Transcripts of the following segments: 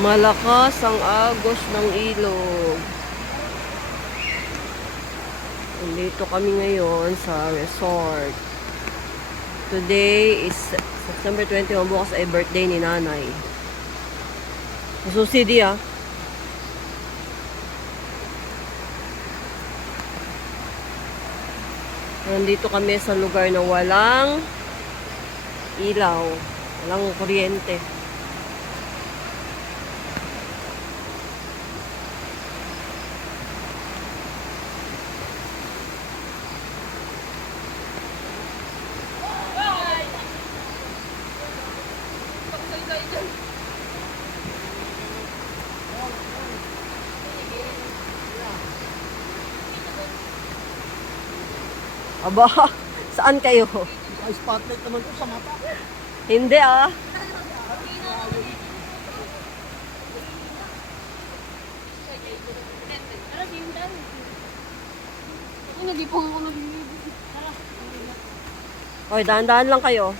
Malakas ang agos ng ilog. Nandito kami ngayon sa resort. Today is September 21. Bukas ay birthday ni nanay. Susi di ah. Nandito kami sa lugar na walang ilaw. Walang kuryente. Aba, saan kayo? Ay, spotlight naman to sa mata. Hindi ah. Nagipong ako nag-ibig. Hoy, dahan-dahan lang kayo.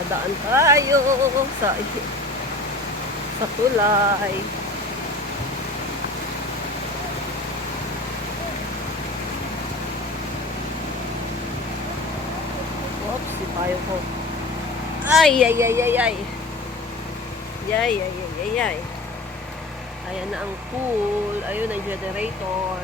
Dadaan tayo sa tulay. Oops, si tayo ko. Ay, ay, ay, ay, ay. Ay, ay, ay, ay, ay. Ayan na ang pool. Ayun ang generator.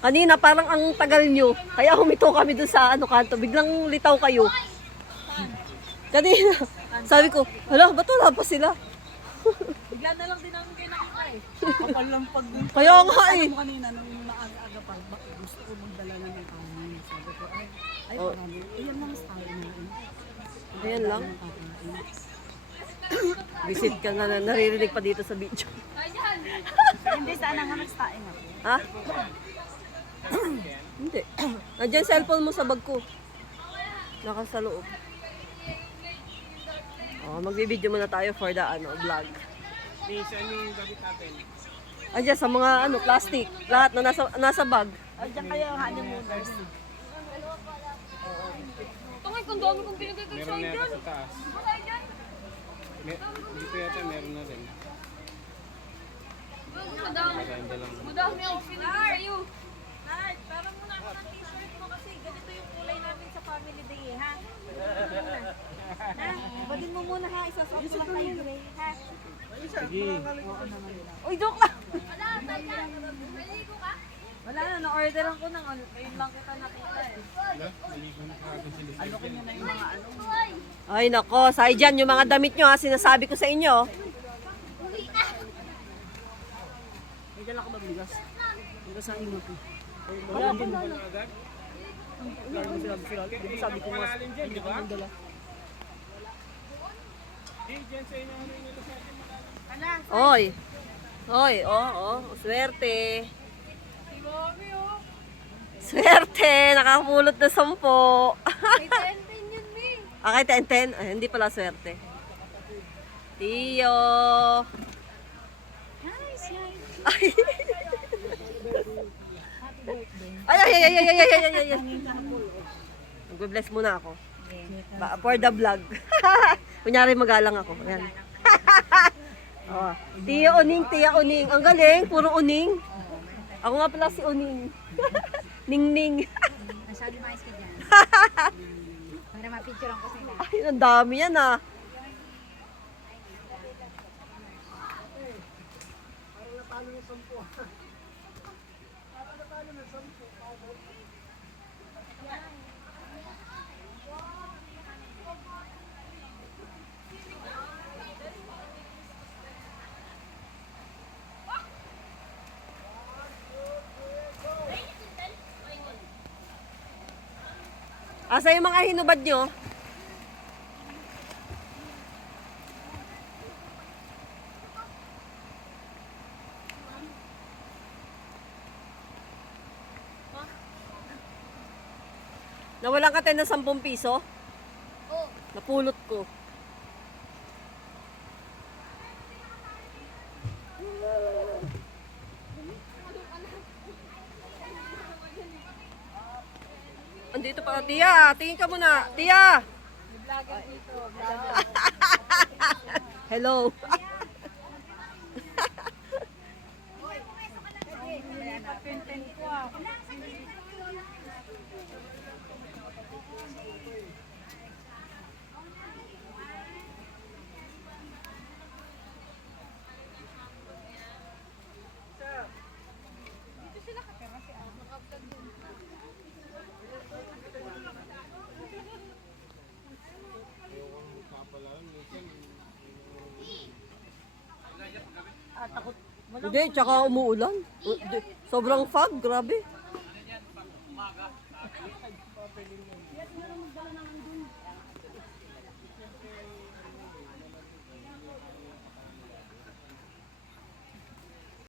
Kanina parang ang tagal nyo. Kaya humito kami dun sa kanto. Biglang litaw kayo. Kanina. Sabi ko, hala, ba't wala pa sila? Bigla na lang din namin kayo nakita eh. Kapal lang pag Kaya nga eh. mo kanina nung maaga-aga pa, gusto ko magdala na ng kanin. Sabi ko, ay Oh. parang, yan lang sa tao na yun. Ayan lang. Visit ka na, naririnig pa dito sa video. Hindi, sana nga nagsaing ako. Ha? Hindi. Nandiyan cellphone mo sa bag ko. Naka sa loob. Oh, magbibideo muna tayo for the vlog. Saan yung gamit natin? Andiyan sa mga plastic. Lahat na nasa bag. Diyan kayo, honeymooners. Tungay, kung dami kong pinagay kay Meron na Soy yata dyan. sa taas. Wala dyan. Dito yata meron na rin. Madami ako pinagay sa'yo. Nay, parang muna ako ng t-shirt mo kasi ganito yung kulay namin sa family day eh, ha? Badin mo muna ha, isasok ko lang kay Gray, ha? Sige. Uy, joke lang! Wala, naligo ka? Wala na, na-orderan ko nang ngayon lang kita nakita eh. Wala, naligo na kagad sila. Alokin nyo na yung mga ano. Ay nako, say dyan yung mga damit nyo ha. Sinasabi ko sa inyo. May dala ka ba bigas? Bigas sa inyo ko. Wala din ba agad? Sabi ko nga, hindi ko nang dala. Di, dyan sa inyo ano yung nila sa atin. Oy. Oy, swerte. Swerte, nakapulot na 10. May 10 yun, May. Okay, 10. Ay, hindi pala swerte. Tiyo. Ay. Ay. Mag-bless muna ako. For the vlog. Kunyari magalang ako. Ayan. Oh. Tia Uning. Ang galing, puro Uning. Ako nga pala si Uning. Ning. Masyado mais ka dyan. Para mapicturean ko sila. Ay, ang dami yan ah. Asa yung mga hinubad nyo? Nawalan ka tayo ng 10 piso? Oo. Napulot ko. Andito pa, Tia. Tingin ka muna. Tia! Hello. Hindi, tsaka umuulan. Sobrang fog, grabe.